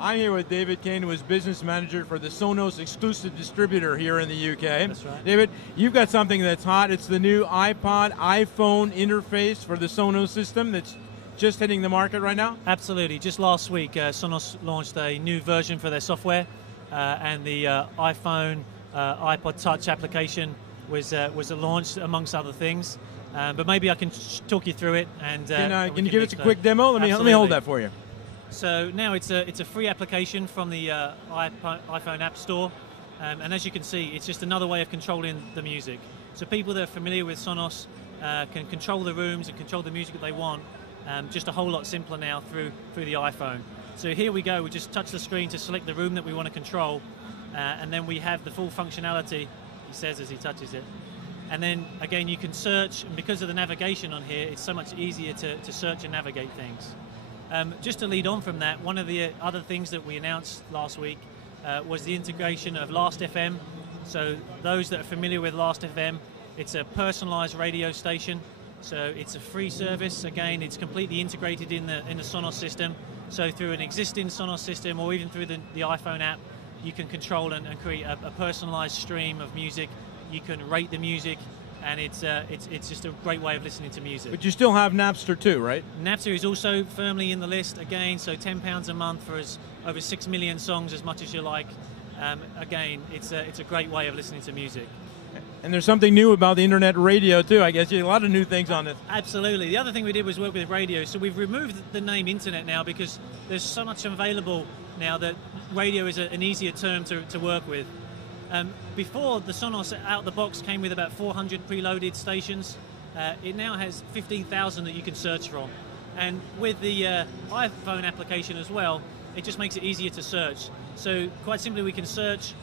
I'm here with David Kane, who is business manager for the Sonos exclusive distributor here in the UK. That's right. David, you've got something that's hot. It's the new iPod, iPhone interface for the Sonos system that's just hitting the market right now? Absolutely. Just last week, Sonos launched a new version for their software, and the iPhone iPod Touch application was launched, amongst other things. But maybe I can talk you through it. And can you give us a quick demo? Let me hold that for you. So now it's a free application from the iPhone App Store, and as you can see, it's just another way of controlling the music. So people that are familiar with Sonos can control the rooms and control the music that they want, just a whole lot simpler now through the iPhone. So here we go. We just touch the screen to select the room that we want to control, and then we have the full functionality. He says as he touches it. And then again, you can search, and because of the navigation on here, it's so much easier to search and navigate things. Just to lead on from that, one of the other things that we announced last week was the integration of Last.fm. So those that are familiar with Last.fm, it's a personalized radio station. So it's a free service. Again, it's completely integrated in the Sonos system. So through an existing Sonos system or even through the iPhone app, you can control and create a personalized stream of music. You can rate the music, and it's just a great way of listening to music. But you still have Napster too, right? Napster is also firmly in the list again, so £10 a month for over 6 million songs, as much as you like. Again, it's a great way of listening to music. And there's something new about the internet radio too, I guess. You have a lot of new things on this. Absolutely. The other thing we did was work with radio. So we've removed the name internet now because there's so much available now that radio is an easier term to work with. Before, the Sonos out of the box came with about 400 preloaded stations. It now has 15,000 that you can search from. And with the iPhone application as well, it just makes it easier to search. So quite simply, we can search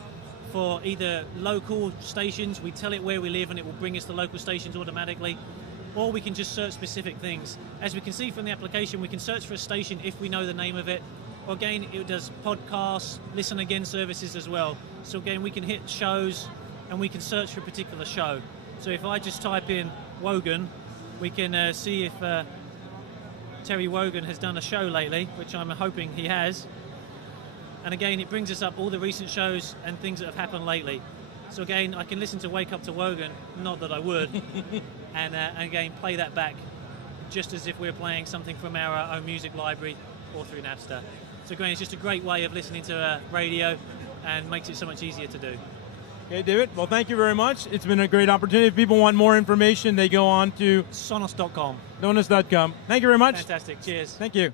for either local stations. We tell it where we live and it will bring us the local stations automatically. Or we can just search specific things. As we can see from the application, we can search for a station if we know the name of it. Or again, it does podcasts, listen again services as well. So again, we can hit shows and we can search for a particular show. So if I just type in Wogan, we can see if Terry Wogan has done a show lately, which I'm hoping he has. And again, it brings us up all the recent shows and things that have happened lately. So again, I can listen to Wake Up to Wogan, not that I would, and again, play that back just as if we're playing something from our own music library or through Napster. So again, it's just a great way of listening to radio and makes it so much easier to do. Okay, David, well, thank you very much. It's been a great opportunity. If people want more information, they go on to Sonos.com. Sonos.com. Thank you very much. Fantastic. Cheers. Thank you.